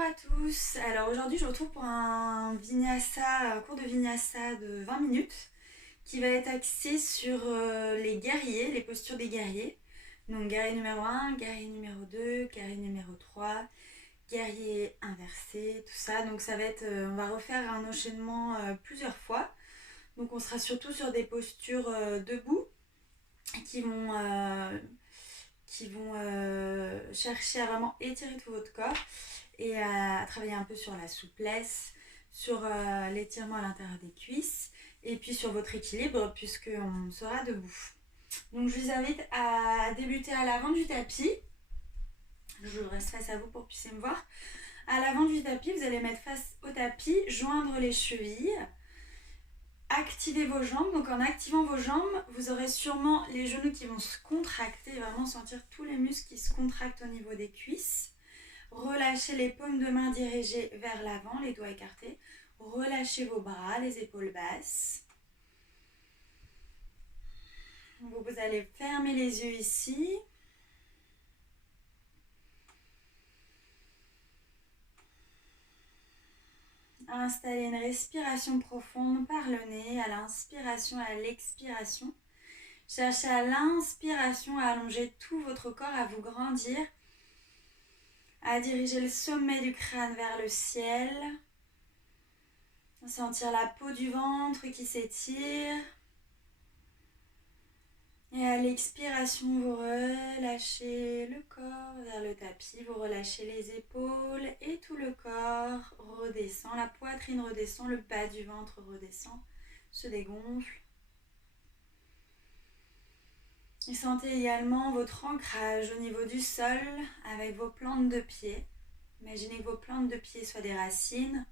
à tous. Alors aujourd'hui je vous retrouve pour un cours de vinyasa de 20 minutes qui va être axé sur les guerriers, les postures des guerriers. Donc guerrier numéro 1, guerrier numéro 2, guerrier numéro 3, guerrier inversé, tout ça. Donc ça va être, on va refaire un enchaînement plusieurs fois. Donc on sera surtout sur des postures debout qui vont, chercher à vraiment étirer tout votre corps et à travailler un peu sur la souplesse, sur l'étirement à l'intérieur des cuisses et puis sur votre équilibre puisqu'on sera debout. Donc je vous invite à débuter à l'avant du tapis. Je reste face à vous pour que vous puissiez me voir. À l'avant du tapis, vous allez mettre face au tapis, joindre les chevilles. Activez vos jambes. Donc en activant vos jambes, vous aurez sûrement les genoux qui vont se contracter, vraiment sentir tous les muscles qui se contractent au niveau des cuisses. Relâchez les paumes de main dirigées vers l'avant, les doigts écartés. Relâchez vos bras, les épaules basses. Vous allez fermer les yeux ici. Installez une respiration profonde par le nez, à l'inspiration et à l'expiration. Cherchez à l'inspiration à allonger tout votre corps, à vous grandir, à diriger le sommet du crâne vers le ciel. Sentir la peau du ventre qui s'étire. Et à l'expiration, vous relâchez le corps vers le tapis, vous relâchez les épaules et tout le corps redescend, la poitrine redescend, le bas du ventre redescend, se dégonfle. Et sentez également votre ancrage au niveau du sol avec vos plantes de pied. Imaginez que vos plantes de pied soient des racines.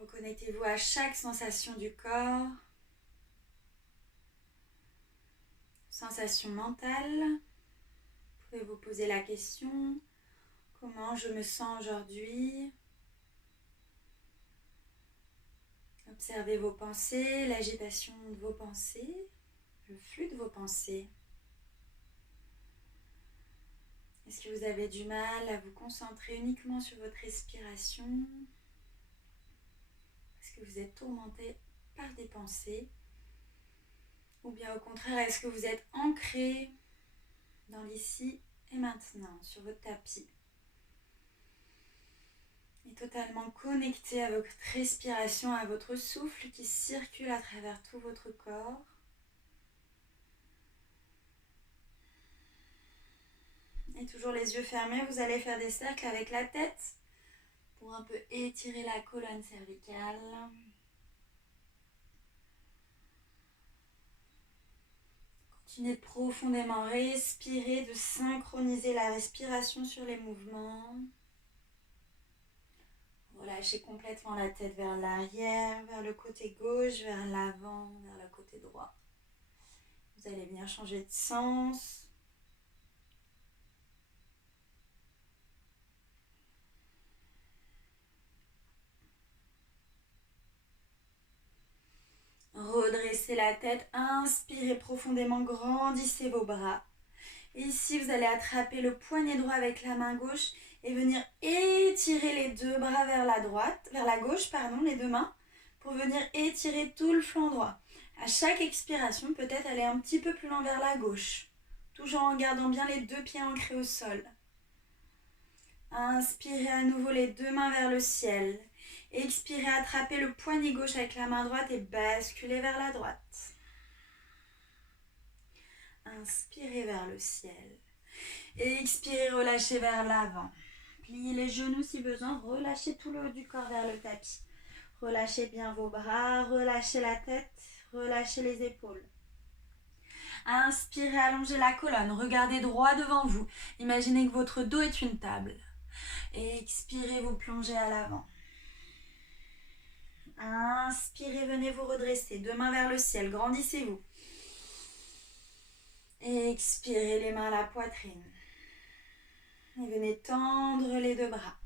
Reconnectez-vous à chaque sensation du corps. Sensation mentale. Vous pouvez vous poser la question, comment je me sens aujourd'hui? Observez vos pensées, l'agitation de vos pensées, le flux de vos pensées. Est-ce que vous avez du mal à vous concentrer uniquement sur votre respiration? Est-ce que vous êtes tourmenté par des pensées? Ou bien au contraire, est-ce que vous êtes ancré dans l'ici et maintenant, sur votre tapis? Et totalement connecté à votre respiration, à votre souffle qui circule à travers tout votre corps. Et toujours les yeux fermés, vous allez faire des cercles avec la tête pour un peu étirer la colonne cervicale. Continuez profondément, respirez, de synchroniser la respiration sur les mouvements. Relâchez complètement la tête vers l'arrière, vers le côté gauche, vers l'avant, vers le côté droit. Vous allez bien changer de sens. Redressez la tête, inspirez profondément, grandissez vos bras. Et ici, vous allez attraper le poignet droit avec la main gauche et venir étirer les deux bras vers la droite, vers la gauche, les deux mains, pour venir étirer tout le flanc droit. À chaque expiration, peut-être aller un petit peu plus loin vers la gauche, toujours en gardant bien les deux pieds ancrés au sol. Inspirez à nouveau les deux mains vers le ciel. Expirez, attrapez le poignet gauche avec la main droite et basculez vers la droite. Inspirez vers le ciel. Et expirez, relâchez vers l'avant. Pliez les genoux si besoin, relâchez tout le haut du corps vers le tapis. Relâchez bien vos bras, relâchez la tête, relâchez les épaules. Inspirez, allongez la colonne, regardez droit devant vous. Imaginez que votre dos est une table. Et expirez, vous plongez à l'avant. Inspirez, venez vous redresser, deux mains vers le ciel, grandissez-vous. Et expirez, les mains à la poitrine. Et venez tendre les deux bras.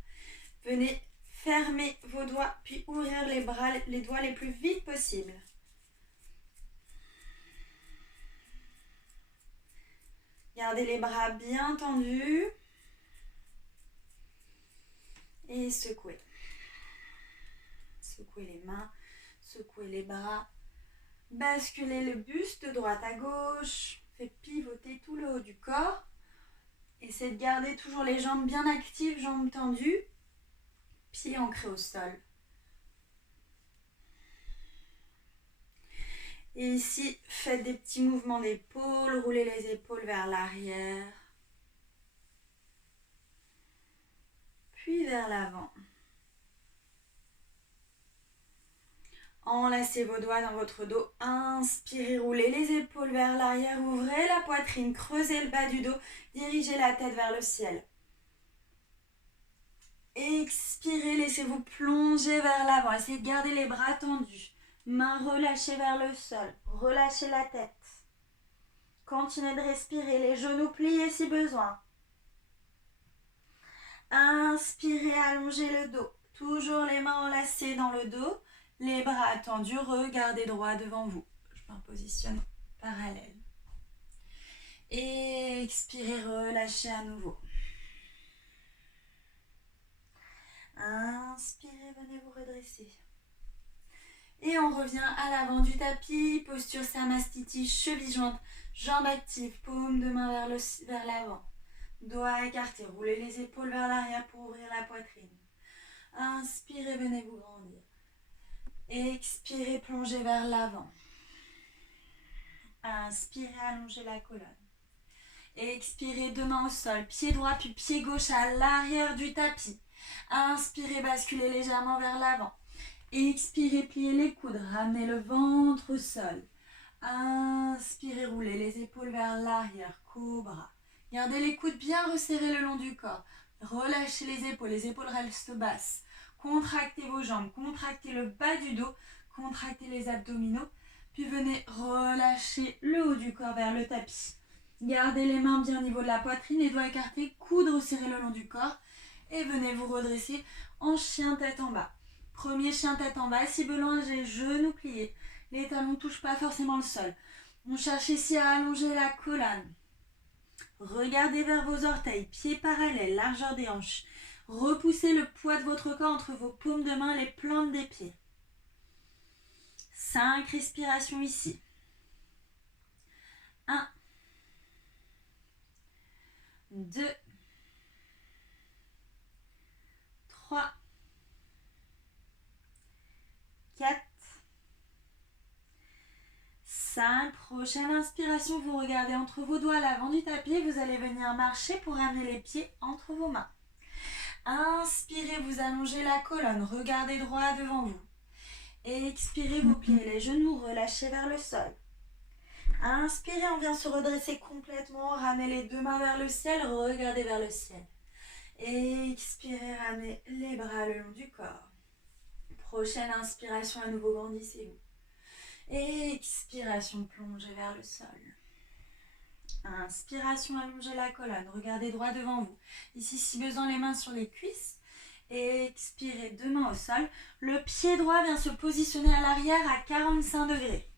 Venez fermer vos doigts, puis ouvrir les bras, les doigts les plus vite possible. Gardez les bras bien tendus. Et secouez. Secouez les mains, secouez les bras. Basculez le buste de droite à gauche. Faites pivoter tout le haut du corps. Essayez de garder toujours les jambes bien actives, jambes tendues. Pieds ancrés au sol. Et ici, faites des petits mouvements d'épaule, roulez les épaules vers l'arrière, puis vers l'avant. Enlacez vos doigts dans votre dos, inspirez, roulez les épaules vers l'arrière, ouvrez la poitrine, creusez le bas du dos, dirigez la tête vers le ciel. Expirez, laissez-vous plonger vers l'avant, essayez de garder les bras tendus. Mains relâchées vers le sol, relâchez la tête. Continuez de respirer, les genoux pliés si besoin. Inspirez, allongez le dos. Toujours les mains enlacées dans le dos, les bras tendus, regardez droit devant vous. Je me positionne parallèle. Expirez, relâchez à nouveau. Inspirez, venez vous redresser. Et on revient à l'avant du tapis, posture Samastiti, cheville jointe, jambes actives, paume de main vers l'avant. Doigts écartés, roulez les épaules vers l'arrière pour ouvrir la poitrine. Inspirez, venez vous grandir. Expirez, plongez vers l'avant. Inspirez, allongez la colonne. Expirez, deux mains au sol, pied droit puis pied gauche à l'arrière du tapis. Inspirez, basculez légèrement vers l'avant. Expirez, pliez les coudes, ramenez le ventre au sol. Inspirez, roulez les épaules vers l'arrière, cobra. Gardez les coudes bien resserrés le long du corps. Relâchez les épaules restent basses. Contractez vos jambes, contractez le bas du dos, contractez les abdominaux. Puis venez relâcher le haut du corps vers le tapis. Gardez les mains bien au niveau de la poitrine, les doigts écartés, coudes resserrés le long du corps. Et venez vous redresser en chien tête en bas. Premier chien tête en bas, si besoin, j'ai genoux pliés. Les talons ne touchent pas forcément le sol. On cherche ici à allonger la colonne. Regardez vers vos orteils, pieds parallèles, largeur des hanches. Repoussez le poids de votre corps entre vos paumes de main et les plantes des pieds. 5 respirations ici. 1, 2, 3, 4, 5. Prochaine inspiration, vous regardez entre vos doigts à l'avant du tapis et vous allez venir marcher pour ramener les pieds entre vos mains. Inspirez, vous allongez la colonne, regardez droit devant vous. Expirez, vous pliez les genoux, relâchez vers le sol. Inspirez, on vient se redresser complètement, ramenez les deux mains vers le ciel, regardez vers le ciel. Expirez, ramenez les bras le long du corps. Prochaine inspiration, à nouveau grandissez-vous. Expiration, plongez vers le sol. Inspiration, allongez la colonne, regardez droit devant vous. Ici, si besoin, les mains sur les cuisses. Expirez, deux mains au sol. Le pied droit vient se positionner à l'arrière à 45 degrés.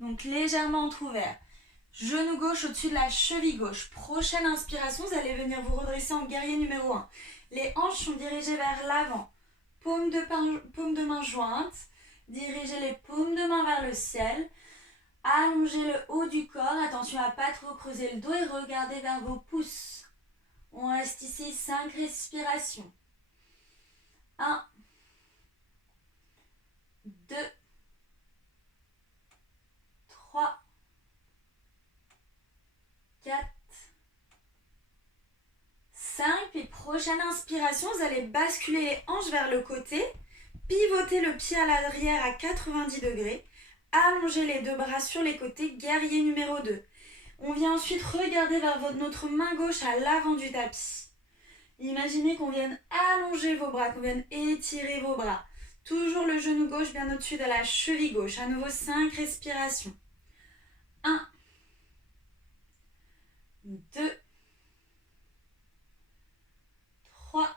Donc légèrement entrouvert. Genou gauche au-dessus de la cheville gauche. Prochaine inspiration, vous allez venir vous redresser en guerrier numéro 1. Les hanches sont dirigées vers l'avant. Paume de main jointe. Dirigez les paumes de main vers le ciel. Allongez le haut du corps. Attention à ne pas trop creuser le dos et regardez vers vos pouces. On reste ici 5 respirations. 1, 2, 3, 4, 5. Puis prochaine inspiration, vous allez basculer les hanches vers le côté. Pivotez le pied à l'arrière à 90 degrés. Allongez les deux bras sur les côtés, guerrier numéro 2. On vient ensuite regarder vers notre main gauche à l'avant du tapis. Imaginez qu'on vienne allonger vos bras, qu'on vienne étirer vos bras. Toujours le genou gauche bien au-dessus de la cheville gauche. À nouveau 5 respirations. 1, 2, 3,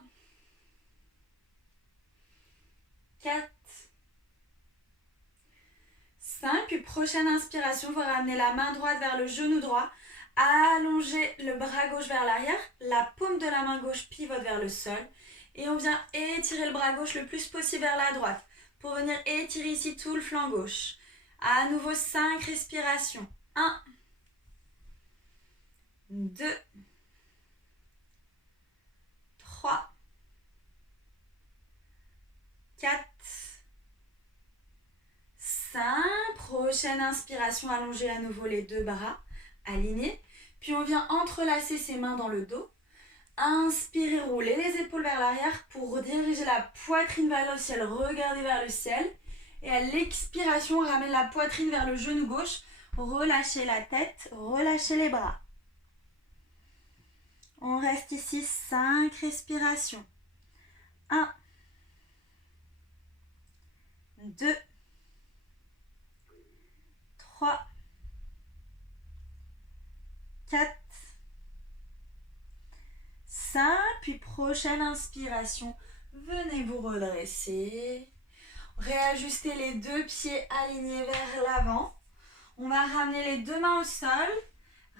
4, 5. Puis prochaine inspiration, vous ramenez la main droite vers le genou droit. Allongez le bras gauche vers l'arrière, la paume de la main gauche pivote vers le sol et on vient étirer le bras gauche le plus possible vers la droite pour venir étirer ici tout le flanc gauche. À nouveau 5 respirations. 1, 2, 3, 4, 5. Prochaine inspiration, allongez à nouveau les deux bras, alignés. Puis on vient entrelacer ses mains dans le dos. Inspirez, roulez les épaules vers l'arrière pour rediriger la poitrine vers le ciel. Regardez vers le ciel. Et à l'expiration, ramène la poitrine vers le genou gauche. Relâchez la tête, relâchez les bras. On reste ici 5 respirations. 1, 2, 3, 4, 5. Puis prochaine inspiration, venez vous redresser. Réajustez les deux pieds alignés vers l'avant. On va ramener les deux mains au sol.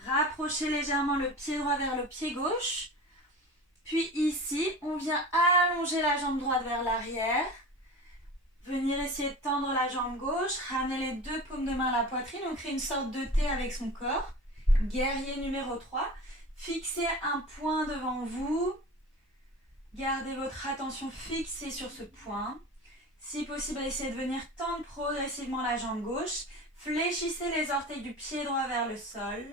Rapprochez légèrement le pied droit vers le pied gauche. Puis ici, on vient allonger la jambe droite vers l'arrière. Venir essayer de tendre la jambe gauche. Ramener les deux paumes de main à la poitrine. On crée une sorte de T avec son corps. Guerrier numéro 3. Fixez un point devant vous. Gardez votre attention fixée sur ce point. Si possible, essayez de venir tendre progressivement la jambe gauche. Fléchissez les orteils du pied droit vers le sol.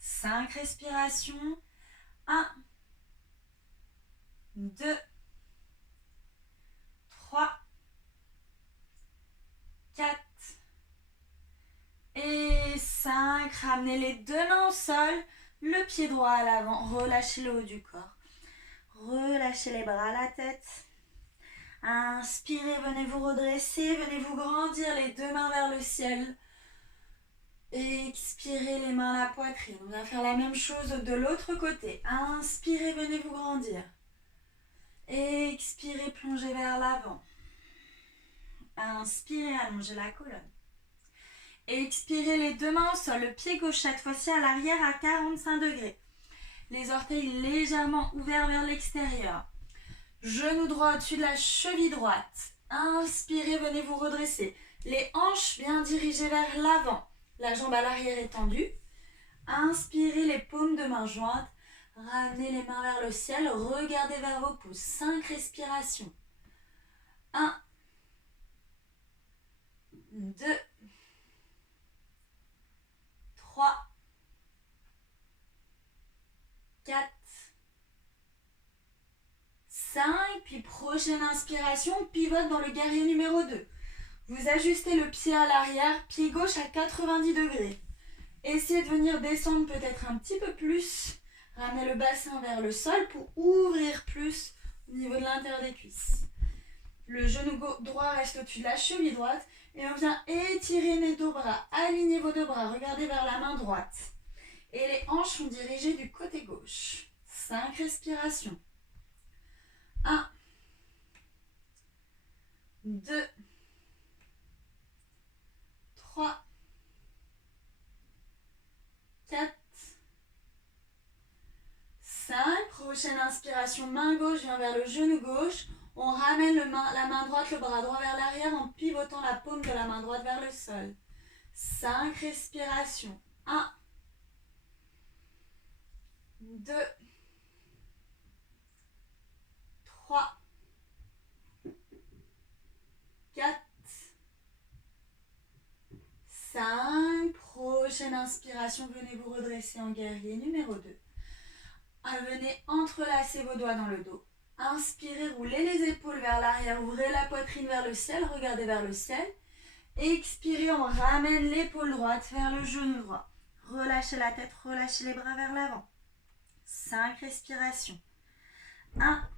5 respirations. 1, 2, 3, 4 et 5. Ramenez les deux mains au sol. Le pied droit à l'avant. Relâchez le haut du corps. Relâchez les bras à la tête. Inspirez, venez vous redresser, venez vous grandir, les deux mains vers le ciel. Expirez, les mains à la poitrine. On va faire la même chose de l'autre côté. Inspirez, venez vous grandir. Expirez, plongez vers l'avant. Inspirez, allongez la colonne. Expirez, les deux mains au sol. Le pied gauche cette fois-ci à l'arrière à 45 degrés. Les orteils légèrement ouverts vers l'extérieur. Genou droit au-dessus de la cheville droite. Inspirez, venez vous redresser. Les hanches bien dirigées vers l'avant. La jambe à l'arrière étendue. Inspirez, les paumes de main jointes. Ramenez les mains vers le ciel. Regardez vers vos pouces. 5 respirations. 1, 2, 3, 4, 5. Puis prochaine inspiration, pivote dans le guerrier numéro 2. Vous ajustez le pied à l'arrière, pied gauche à 90 degrés. Essayez de venir descendre peut-être un petit peu plus. Ramenez le bassin vers le sol pour ouvrir plus au niveau de l'intérieur des cuisses. Le genou droit reste au-dessus de la cheville droite. Et on vient étirer mes deux bras. Alignez vos deux bras. Regardez vers la main droite. Et les hanches sont dirigées du côté gauche. 5 respirations. 1, 2, 3, 4, 5. Prochaine inspiration, main gauche vient vers le genou gauche. On ramène la main droite, le bras droit vers l'arrière en pivotant la paume de la main droite vers le sol. 5 respirations. 1, 2, 3, 4, 5. Prochaine inspiration, venez vous redresser en guerrier numéro 2. Venez entrelacer vos doigts dans le dos. Inspirez, roulez les épaules vers l'arrière, ouvrez la poitrine vers le ciel, regardez vers le ciel. Expirez, on ramène l'épaule droite vers le genou droit. Relâchez la tête, relâchez les bras vers l'avant. 5 respirations. 1,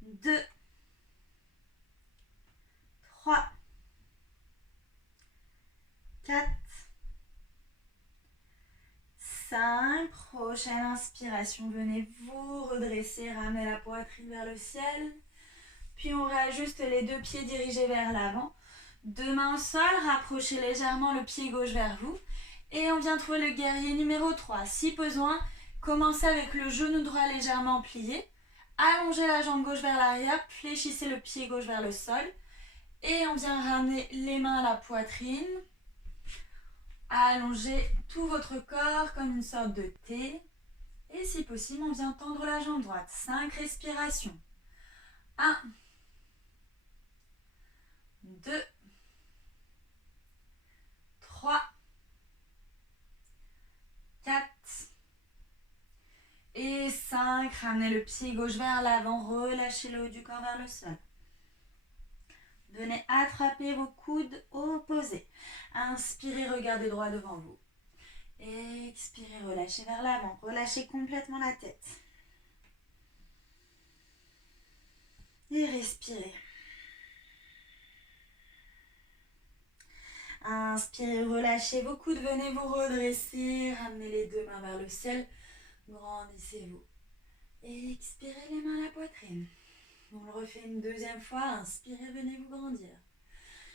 2, 3, 4, 5. Prochaine inspiration, venez vous redresser, ramenez la poitrine vers le ciel. Puis on réajuste les deux pieds dirigés vers l'avant. Deux mains au sol, rapprochez légèrement le pied gauche vers vous. Et on vient trouver le guerrier numéro 3. Si besoin, commencez avec le genou droit légèrement plié. Allongez la jambe gauche vers l'arrière, fléchissez le pied gauche vers le sol. Et on vient ramener les mains à la poitrine. Allongez tout votre corps comme une sorte de T. Et si possible, on vient tendre la jambe droite. 5 respirations. 1, 2, 3, 4 et 5. Ramenez le pied gauche vers l'avant, relâchez le haut du corps vers le sol. Venez attraper vos coudes opposés. Inspirez, regardez droit devant vous. Expirez, relâchez vers l'avant, relâchez complètement la tête. Et respirez. Inspirez, relâchez vos coudes, venez vous redresser, ramenez les deux mains vers le ciel, grandissez-vous. Expirez les mains à la poitrine. On le refait une deuxième fois, inspirez, venez vous grandir.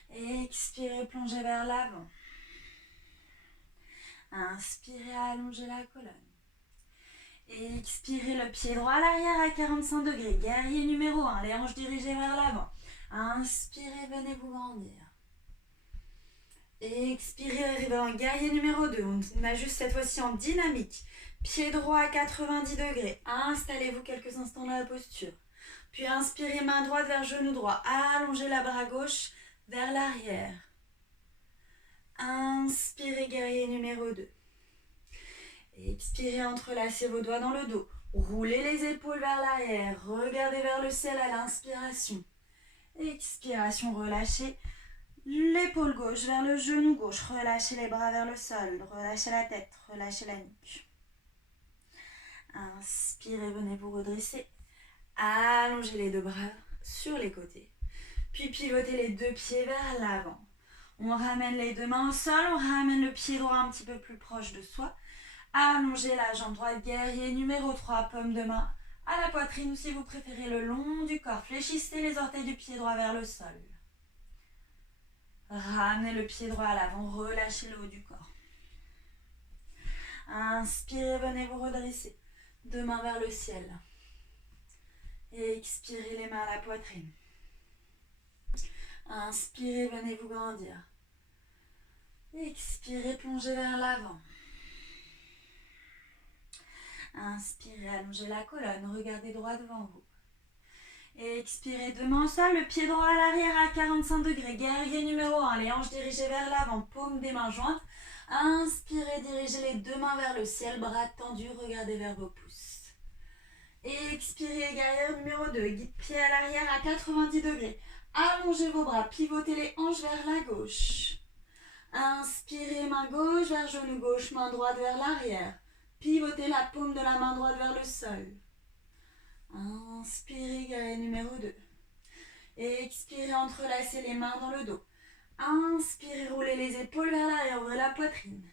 Expirez, plongez vers l'avant. Inspirez, allongez la colonne. Expirez le pied droit à l'arrière à 45 degrés. Guerrier numéro 1, les hanches dirigées vers l'avant. Inspirez, venez vous grandir. Expirez, arrivez en guerrier numéro 2. On ajuste cette fois-ci en dynamique. Pied droit à 90 degrés. Installez-vous quelques instants dans la posture. Puis inspirez, main droite vers genou droit. Allongez la bras gauche vers l'arrière. Inspirez, guerrier numéro 2. Expirez, entrelacez vos doigts dans le dos. Roulez les épaules vers l'arrière. Regardez vers le ciel à l'inspiration. Expiration, relâchez l'épaule gauche vers le genou gauche. Relâchez les bras vers le sol. Relâchez la tête. Relâchez la nuque. Inspirez, venez vous redresser. Allongez les deux bras sur les côtés. Puis pivotez les deux pieds vers l'avant. On ramène les deux mains au sol. On ramène le pied droit un petit peu plus proche de soi. Allongez la jambe droite, guerrier numéro 3, paume de main à la poitrine ou si vous préférez le long du corps. Fléchissez les orteils du pied droit vers le sol. Ramenez le pied droit à l'avant, relâchez le haut du corps. Inspirez, venez vous redresser. Deux mains vers le ciel. Et expirez les mains à la poitrine. Inspirez, venez vous grandir. Expirez, plongez vers l'avant. Inspirez, allongez la colonne, regardez droit devant vous. Expirez, deux mains au sol, le pied droit à l'arrière à 45 degrés. Guerrier numéro 1, les hanches dirigées vers l'avant, paume des mains jointes. Inspirez, dirigez les deux mains vers le ciel, bras tendus, regardez vers vos pouces. Expirez, guerrier numéro 2, pied à l'arrière à 90 degrés. Allongez vos bras, pivotez les hanches vers la gauche. Inspirez, main gauche vers genou gauche, main droite vers l'arrière. Pivotez la paume de la main droite vers le sol. Inspirez, guerrier numéro 2. Expirez, entrelacez les mains dans le dos. Inspirez, roulez les épaules vers l'arrière, ouvrez la poitrine.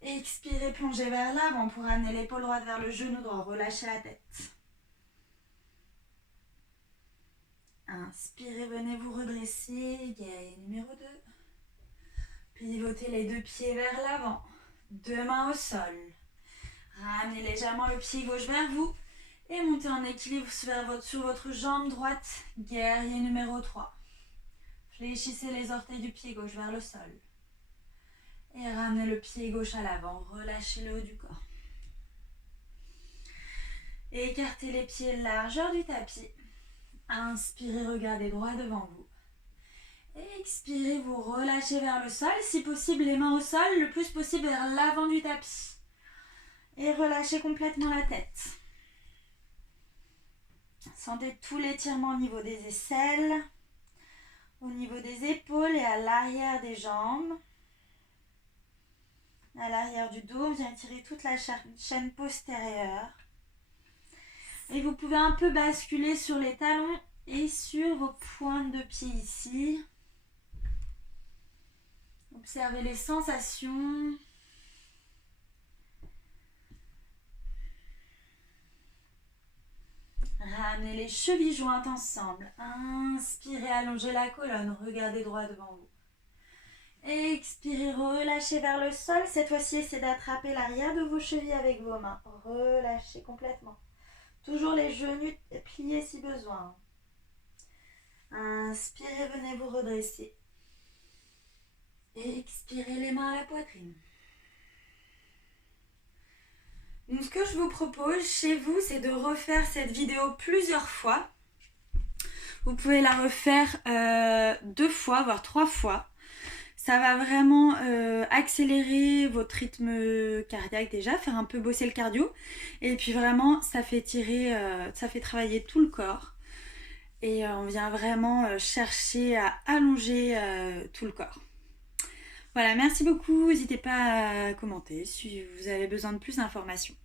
Expirez, plongez vers l'avant pour amener l'épaule droite vers le genou droit, relâchez la tête. Inspirez, venez vous redresser, guerrier numéro 2. Pivotez les deux pieds vers l'avant, deux mains au sol. Ramenez légèrement le pied gauche vers vous et montez en équilibre sur votre jambe droite, guerrier numéro 3. Fléchissez les orteils du pied gauche vers le sol. Et ramenez le pied gauche à l'avant, relâchez le haut du corps. Et écartez les pieds largeur du tapis. Inspirez, regardez droit devant vous. Expirez, vous relâchez vers le sol, si possible les mains au sol, le plus possible vers l'avant du tapis. Et relâchez complètement la tête. Sentez tout l'étirement au niveau des aisselles, au niveau des épaules et à l'arrière des jambes. À l'arrière du dos, on vient étirer toute la chaîne postérieure. Et vous pouvez un peu basculer sur les talons et sur vos pointes de pied ici. Observez les sensations. Ramenez les chevilles jointes ensemble. Inspirez, allongez la colonne, regardez droit devant vous. Expirez, relâchez vers le sol. Cette fois-ci, essayez d'attraper l'arrière de vos chevilles avec vos mains. Relâchez complètement. Toujours les genoux pliés si besoin. Inspirez, venez vous redresser. Expirez les mains à la poitrine. Donc ce que je vous propose chez vous, c'est de refaire cette vidéo plusieurs fois. Vous pouvez la refaire 2 fois, voire 3 fois. Ça va vraiment accélérer votre rythme cardiaque déjà, faire un peu bosser le cardio. Et puis vraiment, ça fait ça fait travailler tout le corps. Et on vient vraiment chercher à allonger tout le corps. Voilà, merci beaucoup. N'hésitez pas à commenter si vous avez besoin de plus d'informations.